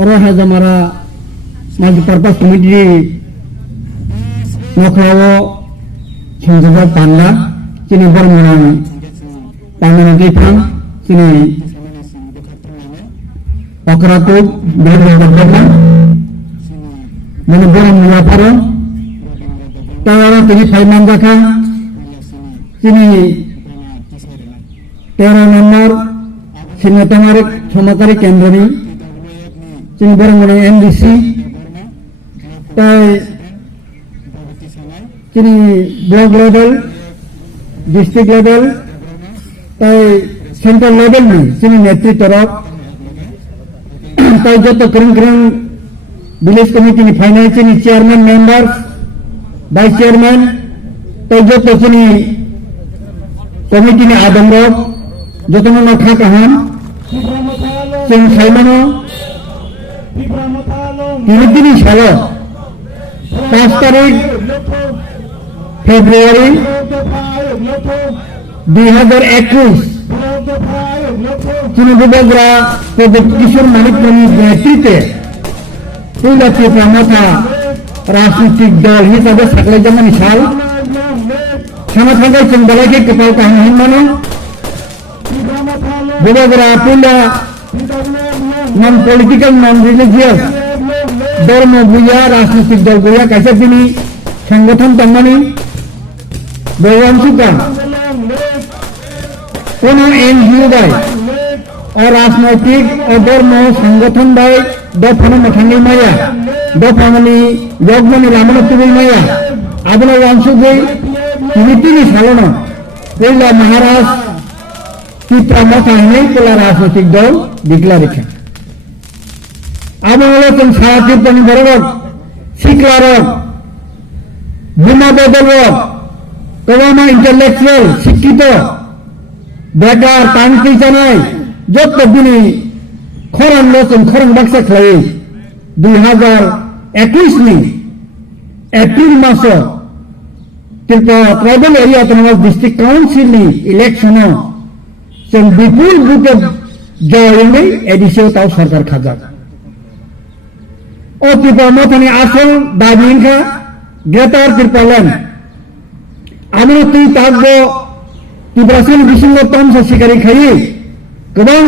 orang haja mara multi-purpose committee nokrawo সংসদত পান্ডা চিনি বর্মন পান্ডানকে থাম চিনি অকরাতুক বেরবেরবেরবেরবের মানে বরম নিয়া পারো তারা তিনি ফাইমান দেখা চিনি 13 নম্বর সিনেটমার সমাকারী কেন্দ্রনি চিনি বরমনে এমডিসি তাই চিনি ব্লক লেভেল ডিস্ট্রিক্ট লেভেল তাই সেন্ট্রাল লেভেল में চিনি নেতৃত্ব তাই যত করিং ভিলেজ কমিটি ফাইনাল চিনি চেয়ারম্যান মেম্বার ভাইস চেয়ারম্যান তাই যত চিনি কমিটি আদম যত মনে থাকা হন চিনি সাইমানো তিনি সালো 5 তারিখ ফেব্রুয়ারি 2021 চুনবুবগরা প্রদীপ কিশোর মানিকমণির নেতৃত্বে পয়লা ত্রিপুরা মাথা রাজনৈতিক দল হিসাবে সাকলাই জামানি সাল সামা থাকায় চন্দ্রাকে কপাল কাহিনী মানে বুবগরা পয়লা নন পলিটিক্যাল নন রিলিজিয়াস ধর্ম বুয়া রাজনৈতিক দল বুয়া কাছে তিনি সংগঠন তমানি বৈবাংশুকা কোন এনজিও দায় অরাজনৈতিক অধর্ম সংগঠন দায় দফানো মঠাঙ্গি মায়া দফামনি যজ্ঞমনি রামন তুবি মায়া আবনা অংশগৈ তিনি সালনা পয়লা মহারাজ চিত্রা মথাইনে পয়লা রাজনৈতিক দল ডিক্লারেশন আবনালোচন সারা তীর্থনি বরবক শিকলারক বিমা বদলক কবামা ইন্টেলেকচুয়াল শিক্ষিত বেকার তান্ত্রি জানাই যত দিনে খরান লোচন খরান বাক্সা খাই 2021 নি এপ্রিল মাস Tripura tribal area autonomous district council নি ইলেকশন जों বিপুল ভোটে জয়নে এডিসিও তাও সরকার খাজা ও ত্রিপুরা মথানি আসল দাবিনকা গ্রেটার ত্রিপুরাল্যান্ড আমি তুই তাগো ত্রিপুরাসিল বিশিঙ্গ তমসা শিকারি খাই गोबां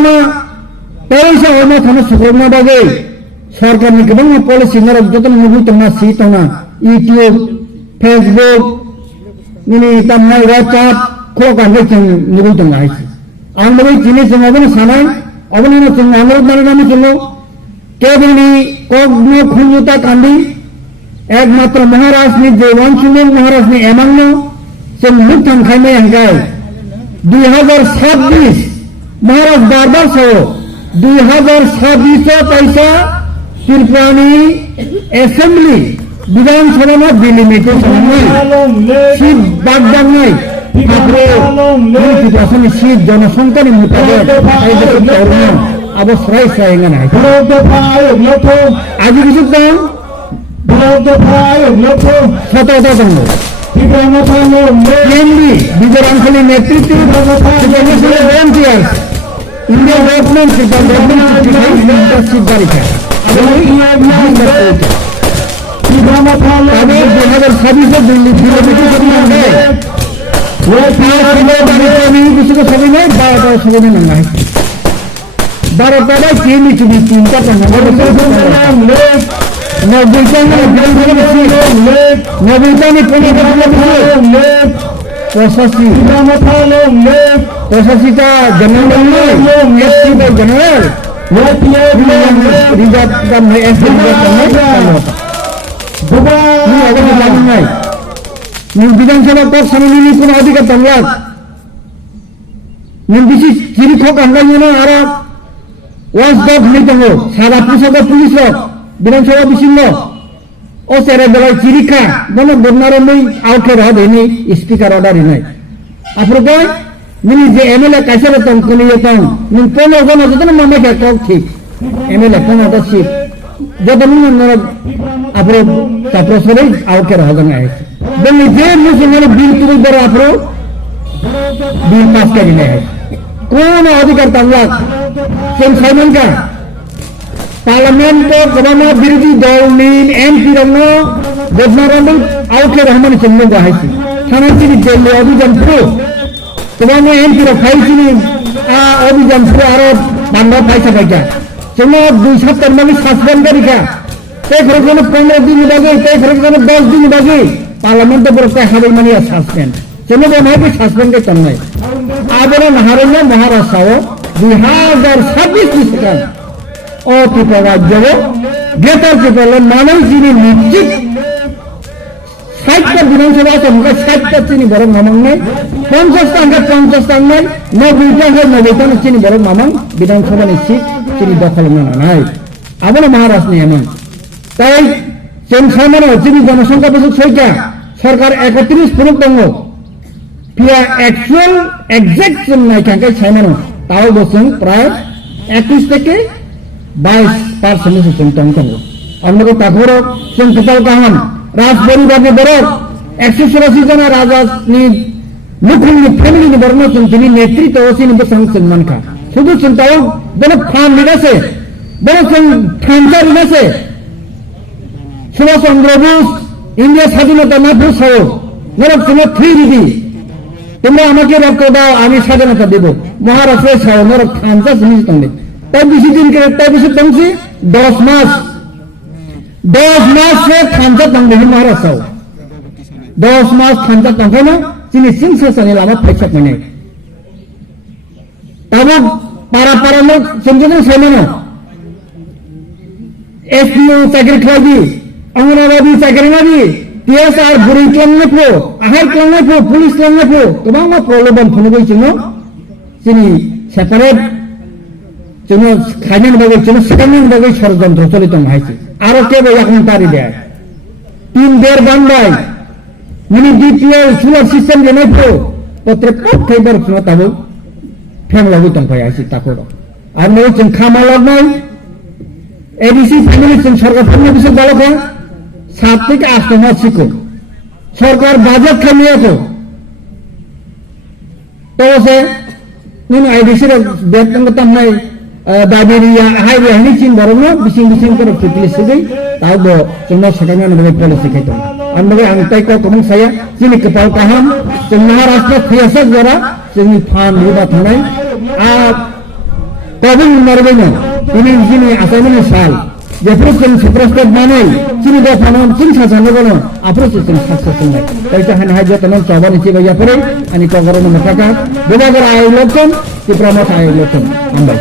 पैसा हरना थानो सुग्रबना बागै सरकारनि गोबां पलिसि नारक जतन नुबुइतना सितना यूट्यूब फेसबुक नि तामनाय व्हाट्सएप खगानबो जों नुबुइतना हायसि आं बै जिनि जोंबो सानाय अबनि जों अनुरोध नारनामि जोंनो केबलनि कग्न खुन्युता कान्दी एकमात्र महाराजनि जे वानसुमेन महाराजनि एमांनो जों मुक्तान खायनाय हंगाय 2026 महाराज बार-बार सो 2026 पैसा त्रिपुरानी असेंबली विधानसभा में डिलिमिटेशन सीट बागदान नहीं आपरे त्रिपुरानी सीट जनसंख्या ने मुताबिक अब सराय सरायंगा नहीं आज किसी तो सतोता संग विजयांशली नेतृत्व इंडिया गवर्नमेंट लीडरशिप बारिशा तब 2026 दिल्ली किसी को सभी में 12 सभी में मंगा है 12 चीनी चुनी 3 नवबीता में प्रशासी का जनरल एसपी का जनरल रिजर्व का एसपी विधानसभा पद सामने को अधिकार तंगलाक बिसी चिरिखक आंगायनो आरो वाचडग नहीं दंगो सारा पुलिस पुलिस विधानसभा बिसिंग ओ सेरे बेला चिरिखा बनो बन्नारो मै आउट रहा देनी स्पीकर ऑर्डर हिनाय आफ्रोको मिनी जे एमएलए कैसे तंग कोलियो तंग मिन पोलो जन जतन ममे के टॉक ठीक एमएलए कोन अदा सीट जब मिन नर आफ्रो चाप्रो सरे आउट रहा जन है बनी जे मुसलमान बिल तुरु बर आफ्रो बिल पास कर दिने है कौन अधिकार तंगलाक सेम साइमन का पार्लियामेंट गवर्नर बिरोधी दल नि एमपी रंगनो गवर्नर आउटे रहमान चंगो गाहायसि थानासिनि दिल्ली अभियान फुरो गवर्नर एमपी रा फाइसिनि आ अभियान फुरो आरो बांदा फाइसा फाइजा जोंनो 2 सप्ताह मागे सासपेंड करिखा ते खरजनो 15 दिन बागे ते खरजनो 10 दिन बागे पार्लियामेंट बरते हाबै मानिया सासपेंड जोंनो बेमागे सासपेंड के तन्नाय आबोनो नाहारनो महाराष्ट्रआव 2026 नि सिगां ओ त्रिपुरा राज्यआव ग्रेटार त्रिपुरा मानै जिनि निश्चित 60 विधानसभा आसामखौ 60 चिनि बरं मामांनाय 50 टांगा 50 टांनाय 90 टांगा 90 टांगा चिनि बरं मामां विधानसभानि सीट चिनि दखल मोननाय आबोनो महाराष्ट्रनि एमन ताई जों सामानो जोंनि जनसंख्या बोसोर सयथा सरकार 31 पुरुष दङ फिया एक्चुअल एग्जैक्ट जों नायखांखाय सामानो ताव बोसों प्राय 21 থেকে 22% जों दङ अन्नगो ताखरो जों टोटाल गाहाम राजपरिवारनि बरक 184 जना राजानि मुखुमनि फेमिलिनि बरनो जों दिनै नेतृत्व असिनि बेसां सन्मानखा শুধু চিন্তাও বড় ফান লিখেছে বড় থানচার লিখেছে সুভাষচন্দ্র বোস ইন্ডিয়া স্বাধীনতা না ঘোষাও নরক তুমি ফ্রি দিবি তোমরা আমাকে রক্ত দাও আমি স্বাধীনতা দেব মহারাষ্ট্রে ছাও নরক থানচা জিনিস তঙ্গে তাই বেশি দিন করে তাই বেশি তংসি 10 মাস से थानचा तंगे महाराष्ट्र 10 मास थानचा तंगे ना जिनि सिंसा सने लामा फैसा मने तब पारा में समझने सामने एसपीओ चाकरी खादी अंगनवाड़ी चाकरी मादी टीएसआर बुरी क्लांगने फो आहार क्लांगने फो पुलिस क्लांगने फो गोबां मा प्रब्लेम फुनुबै जोङो जिनि सेपारेट जोङो खायनानि बागै जोङो सिगांनि बागै षड़यंत्र चलित हायसि आरो केबो याखन तारि दे 3 बेर बांबाय मिनि डिपिएल सोलार सिस्टेम लेनायखौ पत्र पथायबार खुनो ताबो फेमलाबो दंफाय आसि ताखरो आरो जों खामालानाय एडिसि फैमिलि जों सरकारफोरनि बिसोर बालका 7 থেকে 8 मास सिखो सरकार बाजेट खामियाखौ तो से नों एडिसि रे बेतन तमनाय दाबिरिया हाइवे हनि चिन बरनो बिसिं कर फिटलिस गई ताबो जोंना सकायना नबे पलिसि खायतो अनबे आं ताइको कमन साया जिनि कपाल काहाम जों महाराष्ट्र फैयासक जरा जोंनि फान रुबा थानाय आ तबुं नरबेनो जिनि आसामनि साल जेफोर जों सुप्रस्टेट मानै जिनि दफानाव जों साजानो गनो आप्रो जों साक्सेसफुल ताइता हान हाजो तनन चाबानि चिबाया परे अनि कगरनो मथाका बेबागर आय लोकन तिप्रामत आय लोकन आमबाय